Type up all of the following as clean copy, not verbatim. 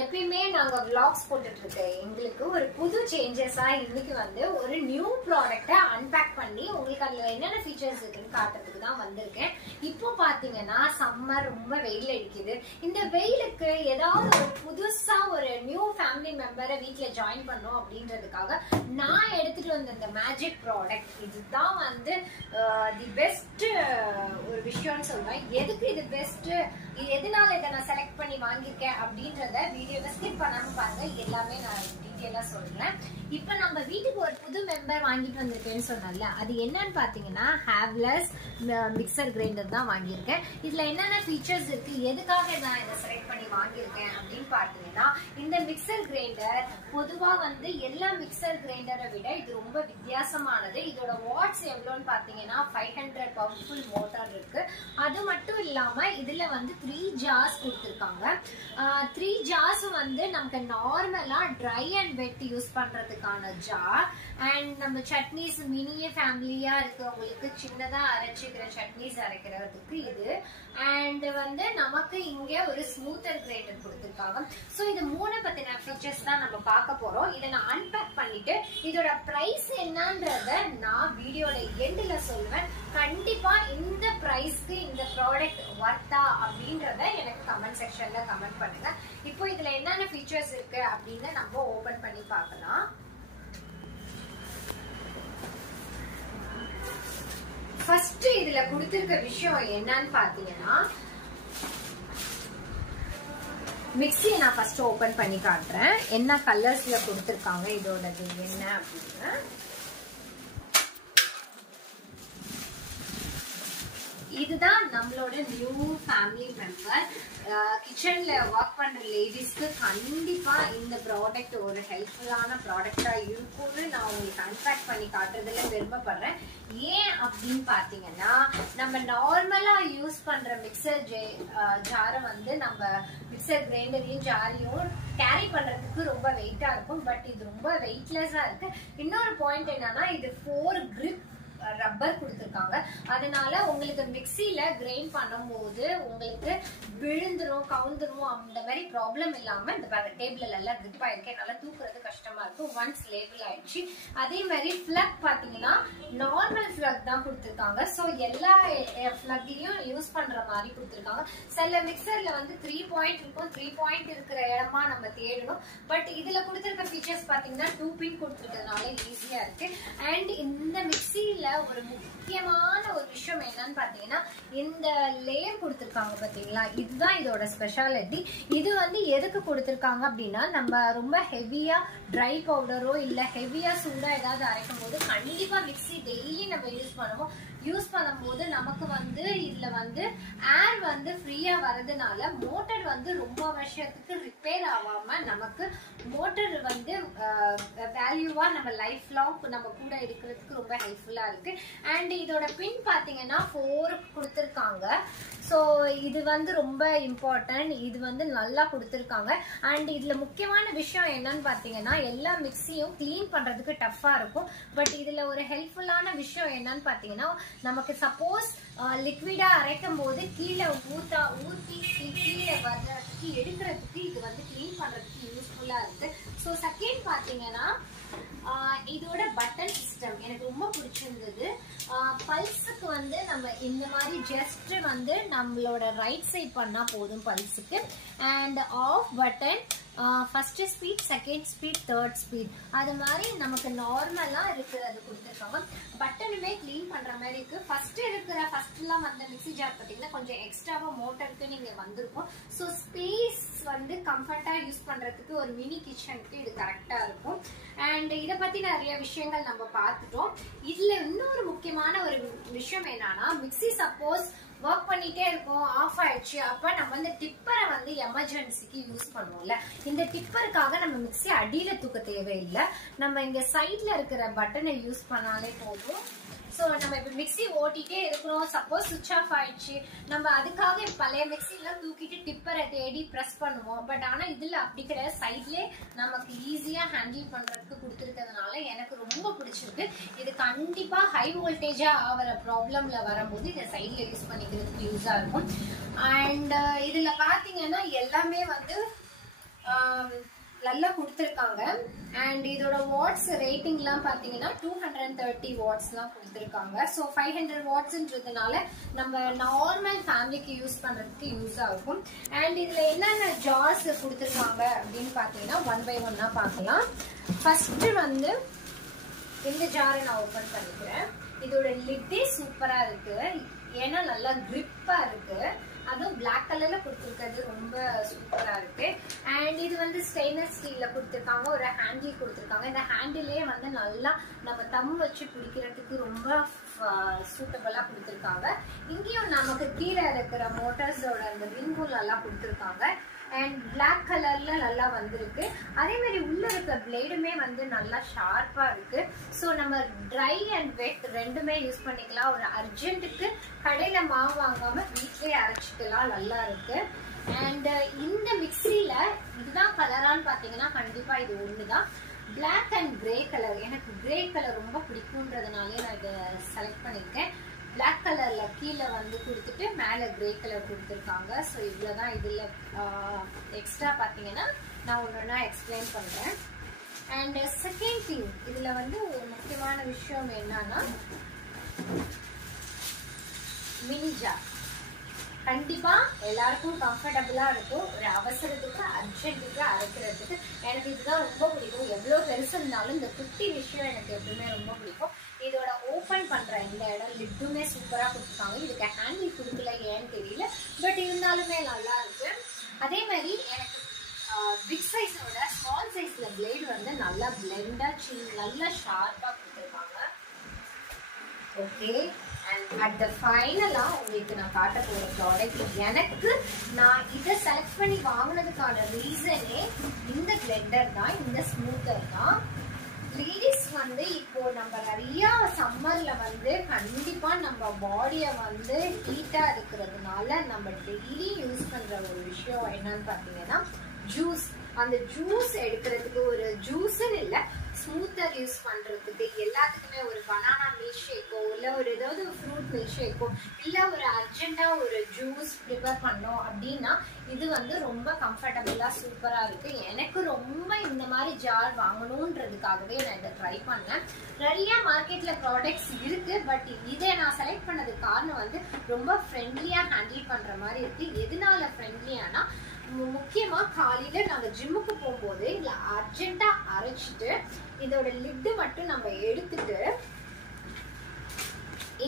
எப்பயுமே நாங்க vlogs போட்டுட்டு இருக்கோம். எங்களுக்கு ஒரு புது சேஞ்சஸா இன்னைக்கு வந்து ஒரு நியூ ப்ராடக்ட்டை அன்பேக் பண்ணி உங்களுக்கு அதுல என்னென்ன ஃபீச்சர்ஸ் இருக்குன்னு காட்டுறதுக்கு தான் வந்திருக்கேன். இப்போ பாத்தீங்கன்னா சம்மர் ரொம்ப வெயில் அடிக்குது. இந்த வெயிலுக்கு ஏதாவது ஒரு புதுசா ஒரு நியூ ஃபேமிலி மெம்பரை வீட்ல ஜாயின் பண்ணோம் அப்படின்றதுக்காக நான் எடுத்துட்டு வந்த இந்த மேஜிக் ப்ராடக்ட் இதுதான் வந்து தி பெஸ்ட் ஒரு விஷயம்னு சொல்லுவேன். எதுக்கு இது பெஸ்ட், எதனால இதை நான் செலக்ட் பண்ணி வாங்கியிருக்கேன் அப்படின்றத வீடியோவை ஸ்கிப் பண்ணாம பாருங்க. எல்லாமே நான் டீட்டெயிலா சொல்றேன். இப்ப நம்ம வீட்டுக்கு ஒரு புது மெம்பர் வாங்கிட்டு வந்திருக்கேன்னு சொன்னல, அது என்னன்னு பாத்தீங்கன்னா ஹேவ்லெஸ் மிக்சர் கிரைண்டர் தான் வாங்கியிருக்கேன். இதுல என்னென்ன ஃபீச்சர்ஸ் இருக்கு, எதுக்காக நான் இதை செலக்ட் பண்ணி வாங்கியிருக்கேன் அப்படின்னு பாத்தீங்கன்னா, இந்த மிக்சர் கிரைண்டர் பொதுவா வந்து எல்லா மிக்சர் கிரைண்டரை விட இது ரொம்ப வித்தியாசமானது. இதோட வாட்ஸ் எவ்வளோன்னு பாத்தீங்கன்னா 500 பவர்ஃபுல் மோட்டார் இருக்கு. அது மட்டும் இல்லாம இதுல வந்து 3 ஜார்ஸ் கொடுத்திருக்காங்க. 3 ஜார்ஸ் வந்து நமக்கு நார்மலா ட்ரை அண்ட் வெட் யூஸ் பண்றதுக்கான ஜார், அண்ட் நம்ம சட்னிஸ் மினிய ஃபேமிலியா இருக்கவங்களுக்கு சின்னதா அரைச்சிக்கிற சட்னிஸ் அரைக்கிறதுக்கு இது, அண்ட் வந்து நமக்கு இங்க ஒரு ஸ்மூத்தர் கிரைண்டர் கொடுத்திருக்காங்க. சோ இது மூணு பத்தின ஃபீச்சர்ஸ் தான் நம்ம பார்க்க போறோம். இதை நான் அன்பேக் பண்ணிட்டு இதோட பிரைஸ் என்னன்றத நான் வீடியோட எண்ட்ல சொல்லுவேன். கண்டிப்பா இந்த பிரைஸ்க்கு இந்த ப்ராடக்ட் வர்த்தா அப்படின்றத எனக்கு கமெண்ட் செக்ஷன்ல கமெண்ட் பண்ணுங்க. இப்போ இதுல என்னென்ன ஃபீச்சர்ஸ் இருக்கு அப்படின்னு நம்ம ஓபன் பண்ணி பார்க்கலாம். ஃபர்ஸ்ட் இதுல கொடுத்திருக்க விஷயம் என்னன்னு பாத்தீங்கன்னா, மிக்ஸியை நான் ஃபர்ஸ்ட் ஓபன் பண்ணி காட்டுறேன். என்ன கலர்ஸ்ல கொடுத்திருக்காங்க, இதோடது என்ன அப்படின்னு. இதுதான் நம்மளோட நியூ ஃபேமிலி மெம்பர். கிச்சன்ல ஒர்க் பண்ற லேடிஸ்க்கு கண்டிப்பா இந்த ப்ராடக்ட் ஒரு ஹெல்ப்ஃபுல்லான ப்ராடக்டா இருக்கும்னு நான் உங்களுக்கு அன்பேக் பண்ணி காட்டுறதுல விரும்பப்படுறேன். ஏன் அப்படின்னு பாத்தீங்கன்னா, நம்ம நார்மலா யூஸ் பண்ற மிக்சர் ஜாரை வந்து நம்ம மிக்சர் கிரைண்டரையும் ஜாரையும் கேரி பண்றதுக்கு ரொம்ப வெயிட்டா இருக்கும். பட் இது ரொம்ப வெயிட்லெஸ்ஸா இருக்கு. இன்னொரு பாயிண்ட் என்னன்னா, இது 4 grip ரப்பர் கொடுத்திருக்காங்க. அதனால உங்களுக்கு மிக்ஸில கிரைண்ட் பண்ணும்போது உங்களுக்கு விழுந்துரும் கவுந்துரும் அந்த மாதிரி ப்ராப்ளம் இல்லாம இந்த டேபிள்ல எல்லாம் கிரிப் ஆயிருக்கு. என்னால தூக்குறது கஷ்டமா இருக்கும். ஒன்ஸ் லேபிள் ஆயிடுச்சு. அதே மாதிரி பிளக் பாத்தீங்கன்னா நார்மல் பிளக் தான் கொடுத்திருக்காங்க. சோ எல்லா பிளக்கையும் யூஸ் பண்ற மாதிரி கொடுத்திருக்காங்க. சில மிக்சர்ல வந்து 3 பாயிண்ட் இருக்கும். 3 பாயிண்ட் இருக்கிற இடமா நம்ம தேடணும். பட் இதுல கொடுத்திருக்க ஃபீச்சர்ஸ் பாத்தீங்கன்னா 2 பின் கொடுத்திருக்கிறதுனால ஈஸியா இருக்கு. அண்ட் இந்த மிக்ஸில ஒரு முக்கியமான ஒரு விஷயம் என்னன்னு பாத்தீங்கன்னா, இந்த லேயர் கொடுத்திருக்காங்க பாத்தீங்களா, இதுதான் இதோட ஸ்பெஷாலிட்டி. இது வந்து எதுக்கு கொடுத்திருக்காங்க அப்படின்னா, நம்ம ரொம்ப ஹெவியா ட்ரை பவுடரோ இல்ல ஹெவியா சூடா ஏதாவது அரைக்கும் போது கண்டிப்பா மிக்ஸி டெய்லி நம்ம யூஸ் பண்ணும்போது நமக்கு வந்து இதுல வந்து ஏர் வந்து ஃப்ரீயா வரதுனால மோட்டர் வந்து ரொம்ப வருஷத்துக்கு ரிப்பேர் ஆகாம நமக்கு மோட்டர் வந்து வேல்யூவா நம்ம லைஃப் லாங் நம்ம கூட இருக்கிறதுக்கு ரொம்ப ஹெல்ப்ஃபுல்லா இருக்கு. அண்ட் இதோட பின் பாத்தீங்கன்னா 4 கொடுத்திருக்காங்க. சோ இது வந்து ரொம்ப இம்பார்ட்டன்ட். இது வந்து நல்லா கொடுத்திருக்காங்க. அண்ட் இதுல முக்கியமான விஷயம் என்னன்னு பாத்தீங்கன்னா, எல்லா மிக்ஸியும் கிளீன் பண்றதுக்கு டஃபா இருக்கும். பட் இதுல ஒரு ஹெல்ப்ஃபுல்லான விஷயம் என்னன்னு பாத்தீங்கன்னா, நமக்கு சப்போஸ் லிக்விடா அரைக்கும் போது கீழே ஊத்தி கீழே வர்றதுக்கு எடுக்கிறதுக்கு இது வந்து கிளீன் பண்றதுக்கு யூஸ்ஃபுல்லா இருக்கு. ஸோ செகண்ட் பாத்தீங்கன்னா, இதோட பட்டன் சிஸ்டம் எனக்கு ரொம்ப பிடிச்சிருந்தது. பல்ஸுக்கு வந்து நம்ம இந்த மாதிரி ஜஸ்ட் வந்து நம்மளோட ரைட் சைட் பண்ணா போதும் பல்ஸுக்கு. And off button first speed, second speed, third speed, அது மாதிரி நமக்கு நார்மலா இருக்கிறது கொடுத்துருக்காங்க. பட்டனுமே கிளீன் பண்ற மாதிரி இருக்கு. ஃபர்ஸ்ட்லாம் வந்த மிக்ஸி ஜார் பார்த்தீங்கன்னா கொஞ்சம் எக்ஸ்ட்ராவா மோட்டருக்கு நீங்க வந்திருக்கும். ஸோ ஸ்பேஸ் வந்து கம்ஃபர்ட்டா யூஸ் பண்றதுக்கு ஒரு மினி கிச்சனுக்கு இது கரெக்டா இருக்கும். அண்ட் இதை பத்தி நிறைய விஷயங்கள் நம்ம பார்த்துட்டோம். இதுல இன்னொரு முக்கியமான ஒரு விஷயம் என்னன்னா, மிக்ஸி சப்போஸ் ஒர்க் பண்ணிட்டே இருக்கும், ஆஃப் ஆயிடுச்சு, அப்ப நம்ம வந்து டிப்பரை வந்து எமர்ஜென்சிக்கு யூஸ் பண்ணுவோம்ல. இந்த டிப்பருக்காக நம்ம மிக்ஸி அடியில தூக்க தேவையில்லை. நம்ம இங்க சைட்ல இருக்கிற பட்டனை யூஸ் பண்ணாலே போதும். ஸோ நம்ம இப்போ மிக்ஸி ஓட்டிகிட்டே இருக்கிறோம், சப்போஸ் சுவிட்ச் ஆஃப் ஆயிடுச்சு, நம்ம அதுக்காக பழைய மிக்ஸிலாம் தூக்கிட்டு டிப்பரை தேடி ப்ரெஸ் பண்ணுவோம். பட் ஆனால் இதில் அப்படி கிடையாது, சைட்லேயே நமக்கு ஈஸியாக ஹேண்டில் பண்ணுறதுக்கு கொடுத்துருக்கிறதுனால எனக்கு ரொம்ப பிடிச்சிருக்கு. இது கண்டிப்பாக ஹை வோல்டேஜாக ஆகிற ப்ராப்ளமில் வரும்போது இதை சைடில் யூஸ் பண்ணிக்கிறதுக்கு யூஸாக இருக்கும். அண்ட் இதில் பார்த்தீங்கன்னா எல்லாமே வந்து நல்லா கொடுத்துருக்காங்க. அண்ட் இதோட வாட்ஸ் ரேட்டிங்லாம் பார்த்தீங்கன்னா 230 வாட்ஸ்லாம் கொடுத்துருக்காங்க. ஸோ 500 வாட்ஸ்ன்றதுனால நம்ம நார்மல் ஃபேமிலிக்கு யூஸ் பண்ணுறதுக்கு யூஸ் ஆகும். அண்ட் இதில் என்னென்ன ஜார்ஸ் கொடுத்துருக்காங்க அப்படின்னு பார்த்தீங்கன்னா 1 by 1 பார்க்கலாம். ஃபர்ஸ்ட் வந்து இந்த ஜாரை நான் ஓப்பன் பண்ணிக்கிறேன். இதோட லிட்டே சூப்பரா இருக்கு, ஏன்னா நல்லா கிரிப்பா இருக்கு. அதுவும் பிளாக் கலர்ல கொடுத்துருக்கிறது ரொம்ப சூப்பரா இருக்கு. அண்ட் இது வந்து ஸ்டெயின்லெஸ் ஸ்டீல்ல கொடுத்துருக்காங்க. ஒரு ஹேண்டில் கொடுத்துருக்காங்க. இந்த ஹேண்டிலே வந்து நல்லா நம்ம தம் வச்சு பிடிக்கிறதுக்கு ரொம்ப சூட்டபிளா கொடுத்துருக்காங்க. இங்கேயும் நமக்கு கீழே இருக்கிற மோட்டார்ஸோட அந்த ரிங்கூல் எல்லாம் கொடுத்துருக்காங்க. அண்ட் பிளாக் கலர்ல நல்லா வந்திருக்கு. அதே மாதிரி உள்ள இருக்க பிளேடுமே வந்து நல்லா ஷார்ப்பா இருக்கு. ஸோ நம்ம ட்ரை அண்ட் வெட் ரெண்டுமே யூஸ் பண்ணிக்கலாம். ஒரு அர்ஜென்ட்டுக்கு கடையில மாவு வாங்காம வீட்லயே அரைச்சிக்கலாம். நல்லா இருக்கு. அண்ட் இந்த மிக்சியில இதுதான் கலரான்னு பாத்தீங்கன்னா கண்டிப்பா இது ஒண்ணுதான். Black and grey colour. எனக்கு கிரே கலர் ரொம்ப பிடிக்கும்ன்றதுனாலே நான் இதை செலக்ட் பண்ணிருக்கேன். பிளாக் கலர்ல கீழே வந்து கொடுத்துட்டு மேலே கிரே கலர் கொடுத்துருக்காங்க. ஸோ இவ்வளோதான். இதில் எக்ஸ்ட்ரா பார்த்தீங்கன்னா நான் ஒன்று எக்ஸ்பிளைன் பண்ணுறேன். அண்ட் செகண்ட் திங், இதில் வந்து ஒரு முக்கியமான விஷயம் என்னன்னா மினி ஜார். கண்டிப்பா எல்லாருக்கும் கம்ஃபர்டபுளா இருக்கும். ஒரு அவசரத்துக்கு அர்ஜென்ட்டுக்கு அரைக்கிறதுக்கு எனக்கு இதுதான் ரொம்ப பிடிக்கும். எவ்வளவு பெருசு இருந்தாலும் இந்த குட்டி விஷயம் எனக்கு எப்பவுமே ரொம்ப பிடிக்கும். இதோட ஓபன் பண்ற இந்த இடம் லிட்டுமே சூப்பரா கொடுத்துருக்காங்க. இதுக்கு ஹேண்டில் கொடுக்கல, ஏன்னு தெரியல. பட் இருந்தாலுமே நல்லா இருக்கு. அதே மாதிரி எனக்கு பிக் சைஸோட ஸ்மால் சைஸ்ல பிளேடு வந்து நல்லா பிளெண்டா நல்லா ஷார்ப்பா கொடுத்துருக்காங்க. ஓகே. அண்ட் அட் த ஃபைனலா உங்களுக்கு நான் காட்ட போற ப்ராடக்ட், எனக்கு நான் இதை செலக்ட் பண்ணி வாங்கினதுக்கான ரீசனே இந்த பிளெண்டர் தான், இந்த ஸ்மூத்தர் தான். லேடிஸ் வந்து இப்போ நம்ம நிறைய சம்மர்ல வந்து கண்டிப்பா நம்ம பாடியை வந்து ஹீட்டா இருக்கிறதுனால நம்ம டெய்லி யூஸ் பண்ற ஒரு விஷயம் என்னன்னு பாத்தீங்கன்னா ஜூஸ். அந்த ஜூஸ் எடுக்கிறதுக்கு ஒரு ஜூஸ்ன்னு இல்லை, ஸ்மூத்தர் யூஸ் பண்றதுக்கு எல்லாத்துக்குமே ஒரு பனானா மில்க் ஷேக்கோ இல்லை ஒரு ஏதாவது ஃப்ரூட் மில்க் ஷேக்கோ இல்லை ஒரு அர்ஜென்ட்டா ஒரு ஜூஸ் ப்ரிப்பேர் பண்ணோம் அப்படின்னா இது வந்து ரொம்ப கம்ஃபர்டபுளா சூப்பரா இருக்கு. எனக்கு ரொம்ப இந்த மாதிரி ஜார் வாங்கணுன்றதுக்காகவே நான் இதை ட்ரை பண்ணேன். நிறைய மார்க்கெட்ல ப்ராடக்ட்ஸ் இருக்கு. பட் இதை நான் செலக்ட் பண்ணதுக்கு காரணம் வந்து ரொம்ப ஃப்ரெண்ட்லியா ஹேண்டில் பண்ற மாதிரி இருக்கு. எதனால ஃப்ரெண்ட்லியானா முக்கியமா காலையில நாங்க ஜிம்முக்கு போகும்போது இல்ல அர்ஜென்ட்டா அரைச்சிட்டு இதோட லிட்டு மட்டும் நம்ம எடுத்துட்டு,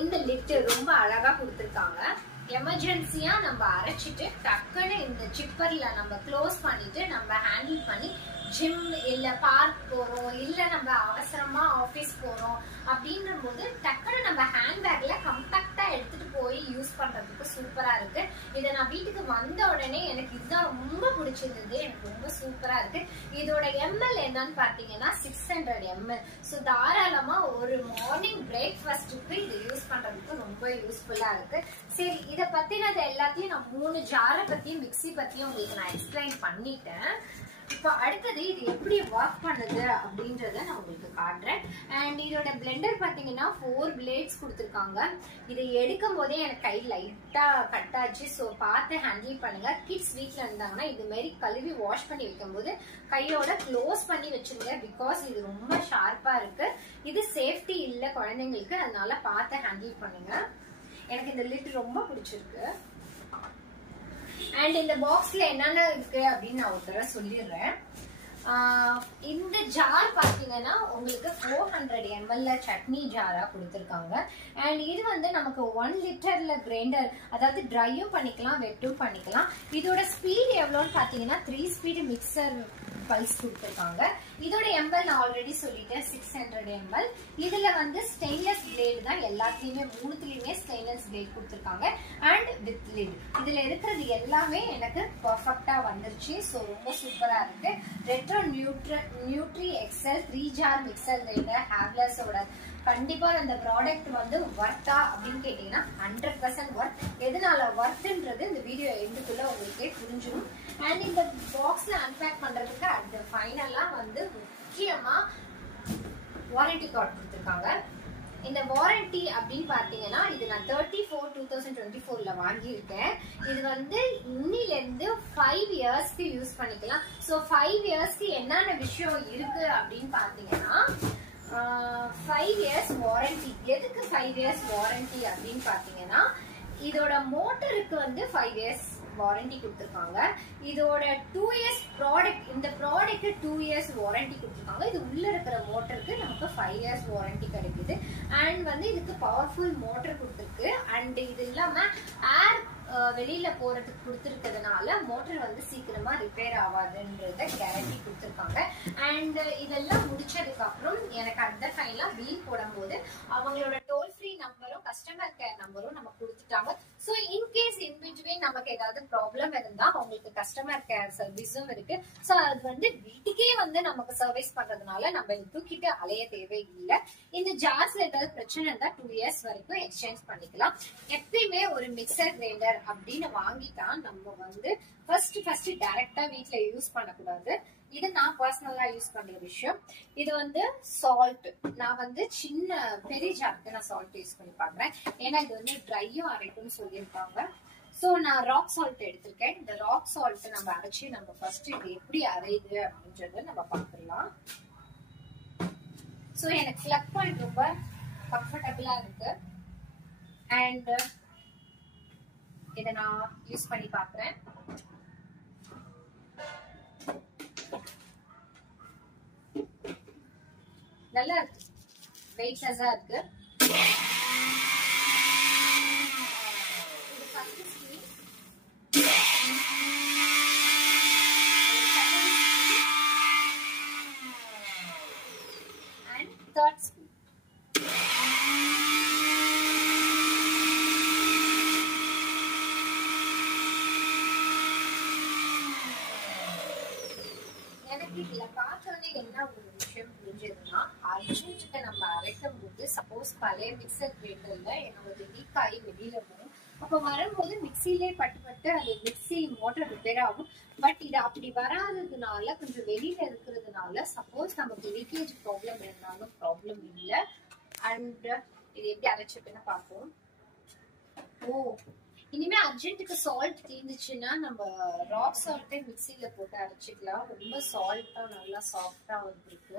இந்த லிட்டு ரொம்ப அழகா கொடுத்துருக்காங்க. எமர்ஜென்சியா நம்ம அரைச்சிட்டு டக்குன்னு இந்த சிப்பர்ல நம்ம க்ளோஸ் பண்ணிட்டு நம்ம ஹேண்டில் பண்ணி ஜிம் இல்ல பார்க் போறோம் இல்ல நம்ம அவசரமா ஆபீஸ் போறோம் அப்படின்ற போது டக்குன்னு நம்ம ஹேண்ட்பேக்ல கம்பாக்டா எடுத்துட்டு போய் யூஸ் பண்றதுக்கு சூப்பரா இருக்கு. இதை நான் வீட்டுக்கு வந்த உடனே எனக்கு இதுதான் ரொம்ப பிடிச்சிருந்தது. எனக்கு ரொம்ப சூப்பரா இருக்கு. இதோட எம்எல் என்னன்னு பாத்தீங்கன்னா 600 ml. ஸோ தாராளமா ஒரு மார்னிங் பிரேக்ஃபாஸ்ட்டுக்கு இது யூஸ் பண்றதுக்கு ரொம்ப யூஸ்ஃபுல்லா இருக்கு. சரி, இதை பத்தினது எல்லாத்தையும் நான் 3 ஜாரை பத்தியும் மிக்சி பத்தியும் உங்களுக்கு நான் எக்ஸ்பிளைன் பண்ணிட்டேன். இப்போ அடுத்தது இது எப்படி ஒர்க் பண்ணுது அப்படின்றத நான் உங்களுக்கு காட்டுறேன். அண்ட் இதோட பிளெண்டர் பாத்தீங்கன்னா 4 பிளேட்ஸ் கொடுத்துருக்காங்க. இதை எடுக்கும் போதே எனக்கு கை லைட்டா கட் ஆச்சு. ஸோ பார்த்து ஹேண்டில் பண்ணுங்க. கிட்ஸ் வீட்ல இருந்தாங்கன்னா இது மாதிரி கழுவி வாஷ் பண்ணி வைக்கும் போது கையோட க்ளோஸ் பண்ணி வச்சிருங்க. பிகாஸ் இது ரொம்ப ஷார்ப்பா இருக்கு. இது சேஃப்டி இல்லை குழந்தைங்களுக்கு, அதனால பார்த்து ஹேண்டில் பண்ணுங்க. எனக்கு இந்த லிட் ரொம்ப பிடிச்சிருக்கு. அண்ட் இந்த பாக்ஸ்ல என்னென்ன இருக்கு அப்படின்னு நான் ஒரு தடவை சொல்லிடுறேன். இந்த ஜார் பாத்தீங்கன்னா உங்களுக்கு 400 ml சட்னி ஜாரா கொடுத்துருக்காங்க. அண்ட் இது வந்து நமக்கு 1 லிட்டர்ல கிரைண்டர், அதாவது ட்ரையும் பண்ணிக்கலாம் வெட்டும் பண்ணிக்கலாம். இதோட ஸ்பீட் எவ்வளோன்னு பாத்தீங்கன்னா 3 ஸ்பீடு மிக்சர் பல்ஸ் கொடுத்துருக்காங்க. இதோட எம்எல் நான் ஆல்ரெடி சொல்லிட்டேன் 600 ml. இதுல வந்து ஸ்டெயின்லெஸ் பிளேடு தான் எல்லாத்தையுமே, 3த்துலயுமே ஸ்டெயின்லெஸ் பிளேட் கொடுத்துருக்காங்க. And with lid. இதுல இருக்கிறது எல்லாமே எனக்கு பர்ஃபெக்டா வந்துருச்சு. ஸோ ரொம்ப சூப்பரா இருக்கு. Retro Nutri Excel 3 jar mixer grinder ஹேவ்லஸோட கண்டிப்பா இந்த ப்ராடக்ட் வந்து ஒர்த்தா அப்படின்னு கேட்டீங்கன்னா 100% ஒர்த். எதனால ஒர்த்ன்றது இந்த வீடியோ எண்டுக்குள்ள உங்களுக்கே புரிஞ்சிடும். அண்ட் இந்த பாக்ஸ்ல அன்பேக் பண்றதுக்கு அந்த ஃபைனலா வந்து முக்கியமா வாரண்டி கார்டு கொடுத்துருக்காங்க. இந்த வாரண்டி அப்படின்னு பாத்தீங்கன்னா இது நான் 34/2024ல வாங்கியிருக்கேன். இது வந்து இன்னிலிருந்து 5 இயர்ஸ்க்கு யூஸ் பண்ணிக்கலாம். ஸோ 5 இயர்ஸ்க்கு என்னென்ன விஷயம் இருக்கு அப்படின்னு பாத்தீங்கன்னா 5 இயர்ஸ் வாரண்டி. எதுக்கு 5 இயர்ஸ் வாரண்டி அப்படின்னு பாத்தீங்கன்னா இதோட மோட்டருக்கு வந்து 5 இயர்ஸ் வாரண்டி கொடுத்துருக்காங்க. இதோட 2 இயர்ஸ் ப்ராடக்ட், இந்த ப்ராடக்ட் 2 இயர்ஸ் வாரண்டி கொடுத்துருக்காங்க. இது உள்ள இருக்கிற மோட்டருக்கு நமக்கு 5 இயர்ஸ் வாரண்டி கிடைக்குது. அண்ட் வந்து இதுக்கு பவர்ஃபுல் மோட்டர் கொடுத்துருக்கு. அண்ட் இது இல்லாம ஏர் வெளியில போறதுக்கு கொடுத்துருக்கிறதுனால மோட்டர் வந்து சீக்கிரமா ரிப்பேர் ஆகாதுன்றத கேரண்டி கொடுத்துருக்காங்க. அண்ட் இதெல்லாம் முடிச்சதுக்கு அப்புறம் எனக்கு அந்த ஃபைனலா பில் போடும்போது அவங்களோட டோல் ஃப்ரீ நம்பரும் கஸ்டமர் கேர் நம்பரும் நமக்கு கொடுத்துட்டாங்க. ஸோ இன்கேஸ் இன் பிட்வீன் நமக்கு ஏதாவது ப்ராப்ளம் இருந்தா அவங்களுக்கு கஸ்டமர் கேர் சர்வீஸும் இருக்கு. ஸோ அது வந்து வீட்டுக்கே வந்து நமக்கு சர்வீஸ் பண்றதுனால நம்ம தூக்கிட்டு அலைய தேவையில்லை. இந்த ஜார்ஸ்ல ஏதாவது பிரச்சனை இருந்தா 2 இயர்ஸ் வரைக்கும் எக்ஸ்சேஞ்ச் பண்ணிக்கலாம். எப்பயுமே ஒரு மிக்சர் கிரைண்டர் அப்படின்னு வாங்கிட்டா நம்ம வந்து ஃபர்ஸ்ட் டைரக்டா வீட்ல யூஸ் பண்ணக்கூடாது. இது நான் பர்சனலா யூஸ் பண்ற விஷயம். இது வந்து சால்ட், நான் வந்து சின்ன பெரிய ஜாருக்கு நான் சால்ட் யூஸ் பண்ணி பாக்குறேன். ஏன்னா இது வந்து ட்ரையும் அரைக்கும்னு சொல்லியிருக்காங்க. ஸோ நான் ராக் சால்ட் எடுத்திருக்கேன். இந்த ராக் சால்ட் நம்ம அரைச்சி நம்ம ஃபர்ஸ்ட் இது எப்படி அரையுது அப்படின்றத நம்ம பார்த்துடலாம். ஸோ எனக்கு ஃபிளக் பாயிண்ட் ரொம்ப கம்ஃபர்டபுளா இருக்கு. அண்ட் இதை நான் யூஸ் பண்ணி பார்க்குறேன். நல்லா இருக்கு, வெயிட்லெஸ்ஸா இருக்கு. இது first speed, and third speed. எனக்கு இதுல பார்த்தோன்னே என்ன ஒரு விஷயம் புரிஞ்சதுன்னா, அர்ஜென்ட்டுக்கு நம்ம அரைக்கும் போது சப்போஸ் பழைய மிக்சர் கிரைண்டர்ல என்னோட லீக் ஆகி வெளியில வரும். அப்ப வரும்போது மிக்சிலே பட்டு அது மிக்சி மோட்டர் ரிப்பேர் ஆகும். பட் இது அப்படி வராததுனால கொஞ்சம் வெளியில இருக்கிறதுனால சப்போஸ் நமக்கு லீக்கேஜ் ப்ராப்ளம் இருந்தாலும் ப்ராப்ளம் இல்லை. அண்ட் இது எப்படி அரைச்சிருக்குன்னு பார்ப்போம். இனிமே அர்ஜென்ட்டுக்கு சால்ட் தீர்ந்துச்சுன்னா நம்ம ராக் சால்ட்டே மிக்சியில போட்டு அரைச்சிக்கலாம். ரொம்ப சால்ட்டா நல்லா சாஃப்டா வந்துருக்கு.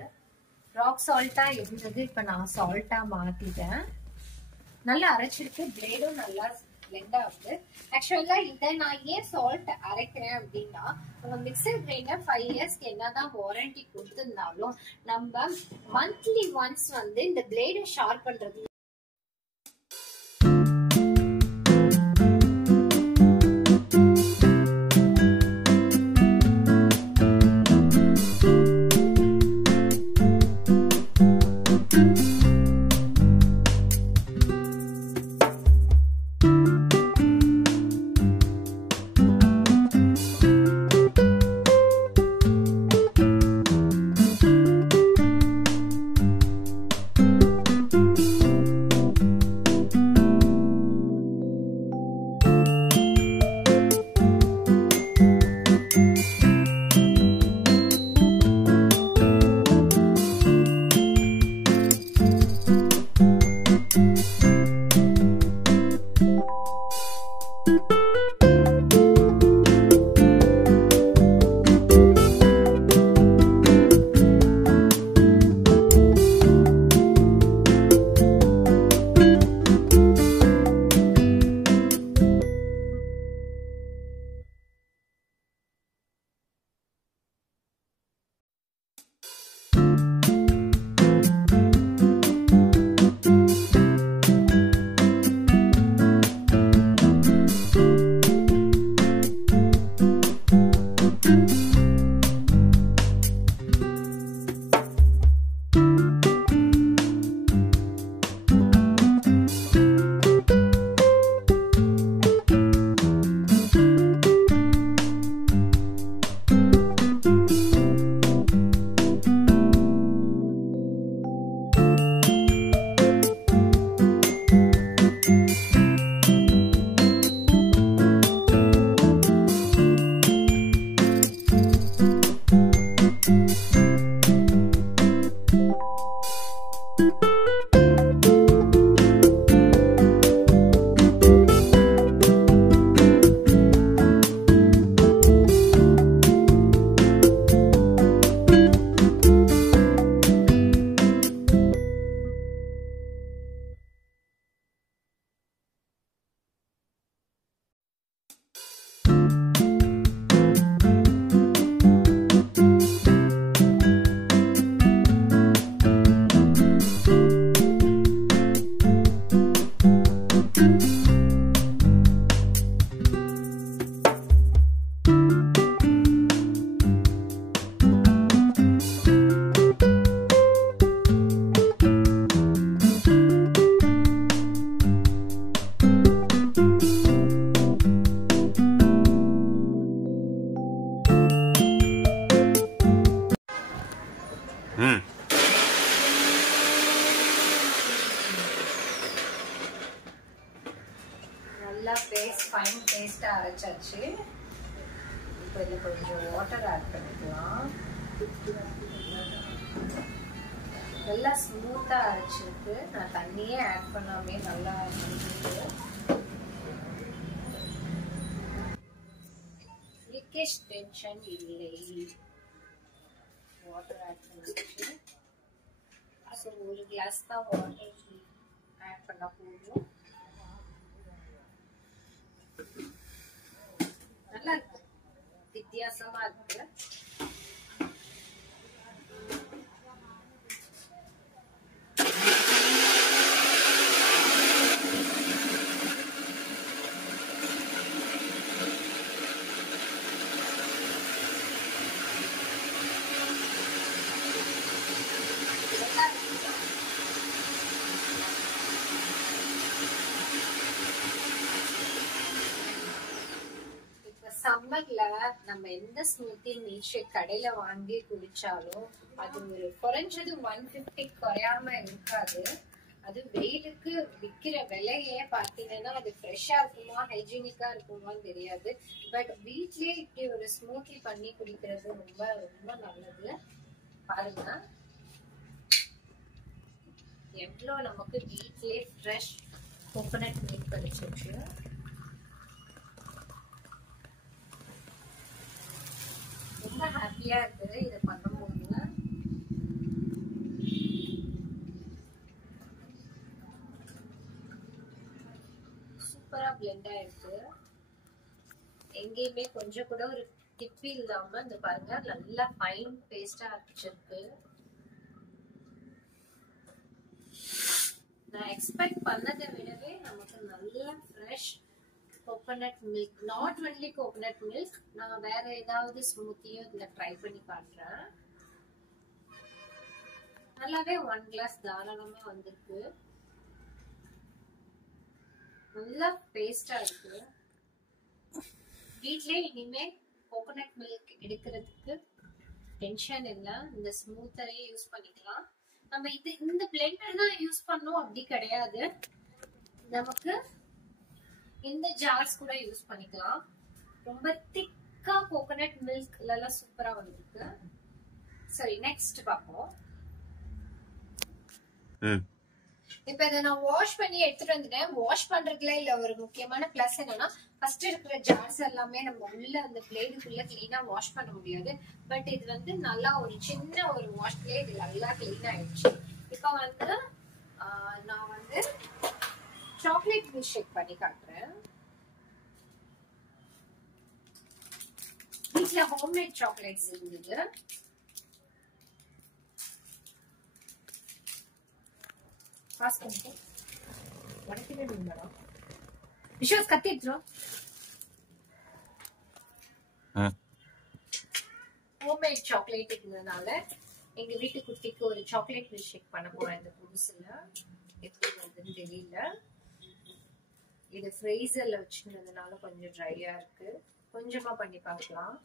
ராக் சால்ட்டா இருந்தது இப்ப நான் சால்ட்டா மாத்திட்டேன். நல்லா அரைச்சிருக்கு. பிளேடும் நல்லா பிளெண்ட் ஆகுது. ஆக்சுவலா இதை நான் ஏன் சால்ட் அரைக்கிறேன் அப்படின்னா, நம்ம மிக்சர் கிரைண்டர் 5 இயர்ஸ்க்கு என்னதான் வாரண்டி கொடுத்திருந்தாலும் நம்ம மந்த்லி ஒன்ஸ் வந்து இந்த பிளேடை ஷார்ப் பண்றது ஃபைன் பேஸ்டா அரைச்சாச்சு. இப்போ இதுல கொஞ்சம் வாட்டர் ஆட் பண்ணிக்கலாம். நல்லா ஸ்மூத்தா அரைச்சிருக்கு. நான் தண்ணியே ஆட் பண்ணாமே நல்லா அரைச்சிருக்கு. லீக்கேஜ் டென்ஷன் இல்லை. வாட்டர் ஆட் பண்ணிச்சு. ஸோ ஒரு கிளாஸ் தான் வாட்டர் ஆட் பண்ணா போதும். நல்லா இருக்கு, வித்தியாசமா இருக்கு. சம்மர்ல நம்ம எந்த ஸ்மூத்தி மில்க் ஷேக் கடையில வாங்கி குடிச்சாலும் அது ஒரு குறைஞ்சது 150 குறையாம இருக்காது. அது வெயிலுக்கு விக்கிற விலையே பாத்தீங்கன்னா அது ஃப்ரெஷ்ஷா இருக்குமா ஹைஜீனிக்கா இருக்குமான்னு தெரியாது. பட் வீட்லயே இப்படி ஒரு ஸ்மூத்தி பண்ணி குடிக்கிறது ரொம்ப ரொம்ப நல்லது. பாருங்க எவ்வளவு நமக்கு வீட்லயே ஃப்ரெஷ் கோகோனட் மில்க் கிடைச்சிருக்கு. ரொம்ப ஹாப்பியா இருக்குது இதை பண்ணும்போது. சூப்பரா பிளெண்ட் ஆயிருக்கு. எங்கேயுமே கொஞ்சம் கூட ஒரு திப்பி இல்லாம இந்த பாருங்க நல்லா ஃபைன் பேஸ்டா அரைச்சிருக்கு. நான் எக்ஸ்பெக்ட் பண்ணதை விடவே நமக்கு நல்லா fresh coconut milk. Not only coconut milk, நான் வேற ஏதாவது ஸ்மூத்தியும் இதுல ட்ரை பண்ணி காட்டுறேன். நல்லாவே 1 கிளாஸ் தாராளமா வந்திருக்கு. நல்லா பேஸ்டா இருக்கு. வீட்லயே இனிமே கோகோனட் மில்க் எடுக்கிறதுக்கு டென்ஷன் இல்ல. இந்த ஸ்மூத்தரே யூஸ் பண்ணிக்கலாம். நம்ம இந்த பிளெண்டர் தான் யூஸ் பண்ணோம் அப்படி கிடையாது. நமக்கு இந்த ஜார்ஸ் கூட யூஸ் பண்ணிக்கலாம். ரொம்ப திக்கா கோகோனட் மில்க் எல்லாம் சூப்பரா வந்திருக்கு. சரி நெக்ஸ்ட் பாப்போம். இப்ப இதை நான் வாஷ் பண்ணி எடுத்துட்டு வந்துட்டேன். வாஷ் பண்றதுல இல்ல ஒரு முக்கியமான பிளஸ் என்னன்னா ஃபர்ஸ்ட் இருக்கிற ஜார்ஸ் எல்லாமே நம்ம உள்ள அந்த பிளேடுக்குள்ள கிளீனா வாஷ் பண்ண முடியாது. பட் இது வந்து நல்லா ஒரு சின்ன ஒரு வாஷ்லயே இது நல்லா கிளீன் ஆயிடுச்சு. இப்ப வந்து நான் வந்து சாக்லேட் மில்க் ஷேக் பண்ணி காட்டுறேன். வீட்ல ஹோம்மேட் சாக்லேட்ஸ் இருந்தது. பாஸ் பண்ணிட்டு உனக்கே நீங்களா விஷஸ் கத்திடுறோம். ஹோம்மேட் சாக்லேட் இருந்ததுனால எங்க வீட்டு குட்டிக்கு ஒரு சாக்லேட் மில்க் ஷேக் பண்ண போறேன். இந்த புதுசுல எப்படி வருதுன்னு தெரியல. இது ஃப்ரீசர்ல வச்சுக்கிறதுனால கொஞ்சம் ட்ரையா இருக்கு. கொஞ்சமா பண்ணி பார்க்கலாம்.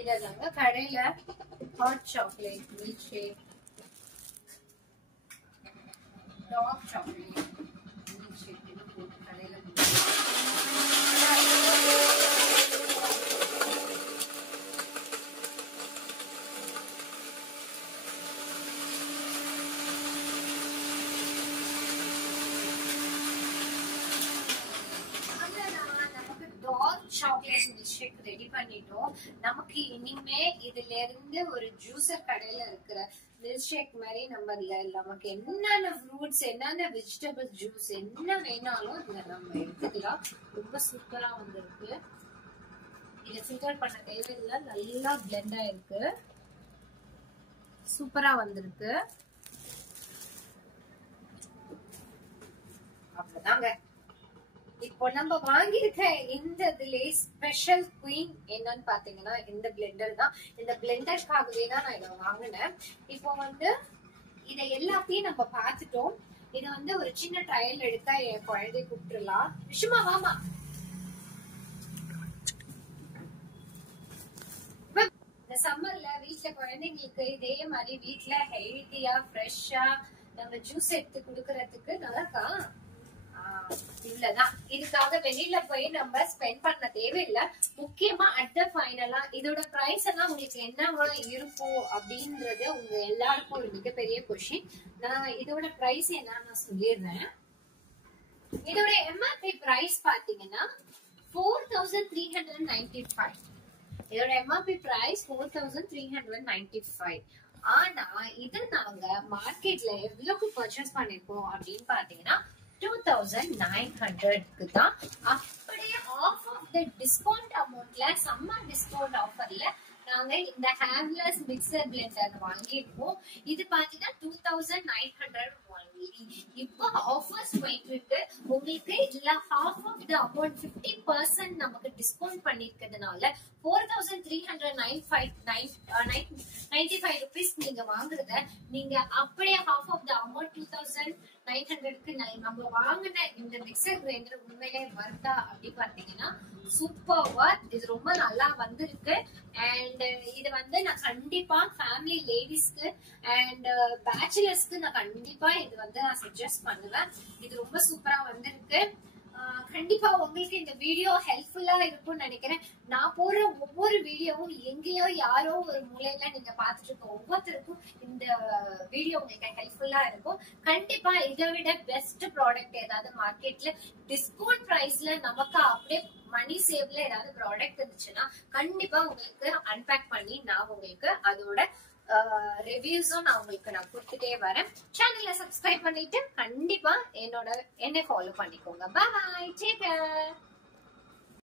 இதாங்க கடையில hot chocolate milk shake, dark chocolate milk shake போட்டு கடையில சாக்லேட் மில்க் ஷேக் ரெடி பண்ணிட்டோம். நமக்கு இனிமே இதுல இருந்து ஒரு ஜூஸர் கடையில இருக்கிற மில்க் ஷேக் மாதிரி நம்ம நமக்கு என்னென்ன ஃப்ரூட்ஸ் என்னென்ன வெஜிடபிள் ஜூஸ் என்ன வேணாலும் இதுல நம்ம எடுத்துக்கலாம். ரொம்ப சூப்பரா வந்திருக்கு. இதை ஃபில்டர் பண்ண தேவையில்லை. நல்லா பிளெண்ட் ஆயிருக்கு. சூப்பரா வந்திருக்கு. அவ்வளவுதாங்க. இப்போ நம்ம வாங்கியிருக்க இந்த ஸ்பெஷல் குயின் என்னன்னு பாத்தீங்கன்னா இந்த பிளெண்டர் தான். இந்த பிளெண்டருக்காகவே தான் நான் இதை வாங்கினேன். இப்போ வந்து இதை எல்லாத்தையும் நம்ம பார்த்துட்டோம். இதை வந்து ஒரு சின்ன ட்ரையல் எடுத்தா என் குழந்தை கூப்பிட்டுலாம். விஷயமா வாமா. இந்த சம்மர்ல வீட்டுல குழந்தைங்களுக்கு இதே மாதிரி வீட்டுல ஹெல்த்தியா ஃப்ரெஷ்ஷா நம்ம ஜூஸ் எடுத்து குடுக்கறதுக்கு நல்லாக்கா. இவ்வளவுதான். இதுக்காக வெளியில போய் நம்ம ஸ்பெண்ட் பண்ண தேவையில்லை. முக்கியமா அட் ஃபைனலா இதோட பிரைஸ் எல்லாம் உங்களுக்கு என்னவா இருக்கும் அப்படின்றது உங்க எல்லாருக்கும் ஒரு மிகப்பெரிய கொஸ்டின். நான் இதோட பிரைஸ் என்னன்னு சொல்லிடுறேன். இதோட எம்ஆர்பி பிரைஸ் பாத்தீங்கன்னா 4395. இதோட எம்ஆர்பி பிரைஸ் 4395. ஆனா இது நாங்க மார்க்கெட்ல எவ்வளவுக்கு பர்ச்சேஸ் பண்ணிருக்கோம் அப்படின்னு பாத்தீங்கன்னா 2900க்கு தான். அப்படியே ஆஃப் ஆஃப் த டிஸ்கவுண்ட் அமௌண்ட்ல சம்மர் டிஸ்கவுண்ட் ஆஃபர்ல நாங்க இந்த ஹேர்லெஸ் மிக்சர் பிளெண்டர் வாங்கிருக்கோம். இது பாத்தீங்கன்னா 2900 வாங்கி இப்போ ஆஃபர்ஸ் போயிட்டு இருக்கு. உங்களுக்கு இதுல ஹாஃப் ஆஃப் த அமௌண்ட் 50% நமக்கு டிஸ்கவுண்ட் பண்ணிருக்கிறதுனால 4395 rupees நீங்க வாங்குறத நீங்க அப்படியே ஹாஃப் ஆஃப் த அமௌண்ட் 2900க்கு நம்ம வாங்கின இந்த மிக்சர் கிரைண்டர் உண்மையிலே வருதா அப்படி பாத்தீங்கன்னா சூப்பர்வா. இது ரொம்ப நல்லா வந்திருக்கு. அண்ட் இது வந்து நான் கண்டிப்பா ஃபேமிலி லேடிஸ்க்கு அண்ட் பேச்சுலர்ஸ்க்கு நான் கண்டிப்பா இது வந்து நான் சஜஸ்ட் பண்ணுவேன். இது ரொம்ப சூப்பரா வந்திருக்கு. கண்டிப்பா உங்களுக்கு இந்த வீடியோ ஹெல்ப்ஃபுல்லா இருக்கும்னு நினைக்கிறேன். நான் போடுற ஒவ்வொரு வீடியோவும் எங்கேயோ யாரோ ஒரு மூலையில நீங்க பாத்துட்டு இருக்க ஒவ்வொருத்தருக்கும் இந்த வீடியோ உங்களுக்கு ஹெல்ப்ஃபுல்லா இருக்கும். கண்டிப்பா இதை விட பெஸ்ட் ப்ராடக்ட் ஏதாவது மார்க்கெட்ல டிஸ்கவுண்ட் பிரைஸ்ல நமக்கு அப்படியே மணி சேவ்ல ஏதாவது ப்ராடக்ட் இருந்துச்சுன்னா கண்டிப்பா உங்களுக்கு அன்பேக் பண்ணி நான் உங்களுக்கு அதோட ரிவ்யூஸும் நான் உங்களுக்கு நான் கொடுத்துட்டே வரேன். சேனலை சப்ஸ்கிரைப் பண்ணிட்டு கண்டிப்பா என்னை ஃபாலோ பண்ணிக்கோங்க. பாய், டேக் கேர்.